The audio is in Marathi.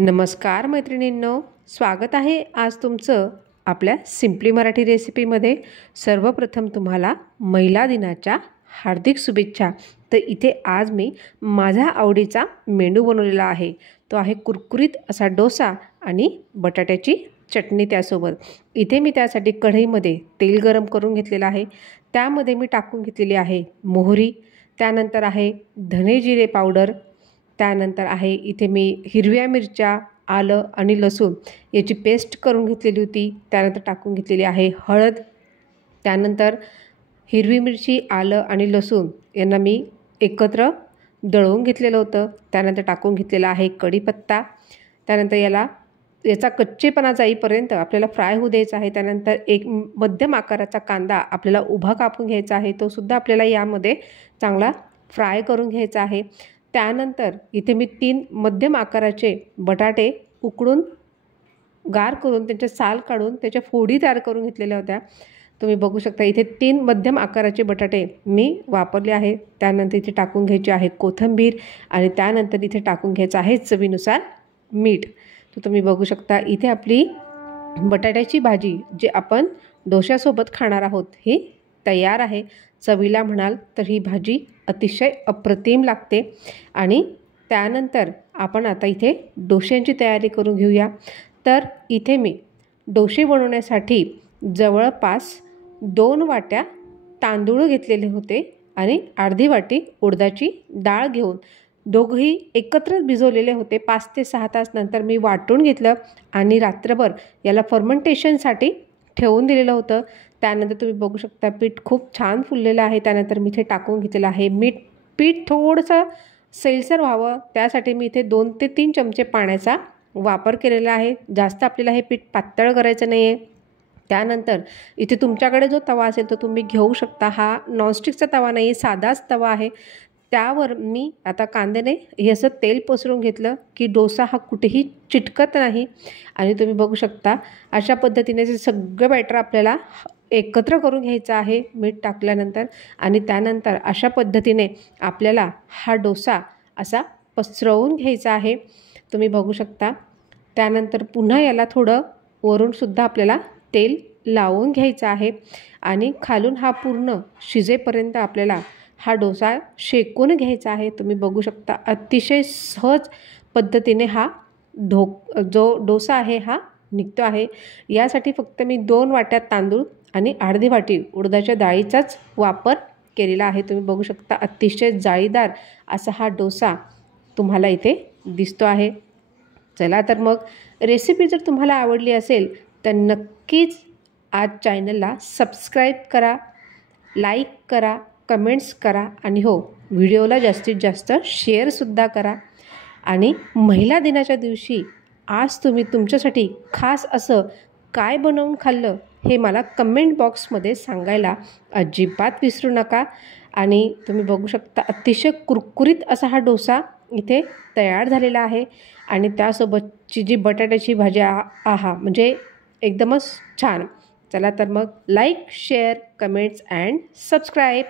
नमस्कार मैत्रिणींनो, स्वागत आहे आज तुमचं आपल्या सिम्पली मराठी रेसिपीमध्ये। सर्वप्रथम तुम्हाला महिला दिनाच्या हार्दिक शुभेच्छा। तर इथे आज मी माझ्या आवडीचा मेनू बनवलेला आहे। तो आहे कुरकुरीत असा डोसा आणि बटाट्याची चटणी त्यासोबत। इथे मी त्यासाठी कढईमध्ये तेल गरम करून घेतलेलं आहे। त्यामध्ये मी टाकून घेतलेली आहे मोहरी, त्यानंतर आहे धने जिरे पावडर, त्यानंतर आहे इथे मी हिरव्या मिरच्या, आलं आणि लसूण याची पेस्ट करून घेतलेली होती। त्यानंतर टाकून घेतलेली आहे हळद, त्यानंतर हिरवी मिरची, आलं आणि लसूण यांना मी एकत्र दळून घेतलेलं होतं। त्यानंतर टाकून घेतलेला आहे कढीपत्ता। त्यानंतर याचा कच्चेपणा जाईपर्यंत आपल्याला फ्राय होऊ द्यायचा आहे। त्यानंतर एक मध्यम आकाराचा कांदा आपल्याला उभा कापून घ्यायचा आहे, तो सुद्धा आपल्याला यामध्ये चांगला फ्राय करून घ्यायचा आहे। त्यानंतर इथे मी 3 मध्यम आकाराचे बटाटे उकडून गार करून त्यांचे साल काढून त्याच्या फोडी तयार करून घेतलेल्या होत्या। तुम्ही बघू शकता इथे 3 मध्यम आकाराचे बटाटे मी वापरले आहेत। त्यानंतर इथे टाकून घ्यायची आहे कोथिंबीर आणि त्यानंतर इथे टाकून घ्यायचं आहे चवीनुसार मीठ। तर तुम्ही बघू शकता इथे आपली बटाट्याची भाजी जी आपण डोश्यासोबत खाणार आहोत ही तयार आहे। चवीला म्हणाल तर ही भाजी अतिशय अप्रतिम लागते। आणि त्यानंतर आपण आता इथे डोश्यांची तयारी करून घेऊया। तर इथे मी डोसे बनवण्यासाठी जवळपास 2 वाट्या तांदूळ घेतलेले होते आणि अर्धी वाटी उडदाची डाळ घेऊन दोघंही एकत्रच भिजवलेले होते। 5 ते 6 तास नंतर मी वाटून घेतलं आणि रात्रभर याला फर्मेंटेशनसाठी ठेवून दिलेलं होतं। त्यानंतर तुम्ही बघू शकता पीठ खूप छान फुललेलं आहे। त्यानंतर मी इथे टाकून घेतलेलं आहे मीठ। पीठ थोडंसं सैलसर व्हावं त्यासाठी मी इथे 2 ते 3 चमचे पाण्याचा वापर केलेला आहे। जास्त आपल्याला हे पीठ पातळ करायचं नाही आहे। त्यानंतर इथे तुमच्याकडे जो तवा असेल तो तुम्ही घेऊ शकता। हा नॉनस्टिकचा तवा नाही आहे, साधाच तवा आहे। त्यावर मी आता कांद्याने हे असं तेल पसरून घेतलं की डोसा हा कुठेही चिटकत नाही। आणि तुम्ही बघू शकता अशा पद्धतीने जे सगळं बॅटर आपल्याला एकत्र करून घ्यायचं आहे मीठ टाकल्यानंतर। आणि त्यानंतर अशा पद्धतीने आपल्याला हा डोसा असा पसरवून घ्यायचा आहे, तुम्ही बघू शकता। त्यानंतर पुन्हा याला थोडं वरूनसुद्धा आपल्याला तेल लावून घ्यायचं आहे आणि खालून हा पूर्ण शिजेपर्यंत आपल्याला हा डोसा शेकून घ्यायचा आहे। तुम्ही बघू शकता अतिशय सहज पद्धतीने हा जो डोसा आहे हा निघतो आहे। यासाठी फक्त मी 2 वाट्या तांदूळ आणि अर्धी वाटी उडदाच्या डाळीचाच वापर केलेला आहे। तुम्ही बघू शकता अतिशय जाळीदार असा हा डोसा तुम्हाला इथे दिसतो आहे। चला तर मग रेसिपी जर तुम्हाला आवडली असेल तर नक्कीच आज चॅनलला सबस्क्राईब करा, लाईक करा, कमेंट्स करा आणि हो व्हिडिओला जास्तीत जास्त शेअरसुद्धा करा। आणि महिला दिनाच्या दिवशी आज तुम्ही तुमच्यासाठी खास असं काय बनवून खाल्लं हे मला कमेंट बॉक्समध्ये सांगायला अजिबात विसरू नका। आणि तुम्ही बघू शकता अतिशय कुरकुरीत असा हा डोसा इथे तयार झालेला आहे। आणि त्यासोबतची जी बटाट्याची भाजी म्हणजे एकदमच छान। चला तर मग like, share, comments and subscribe.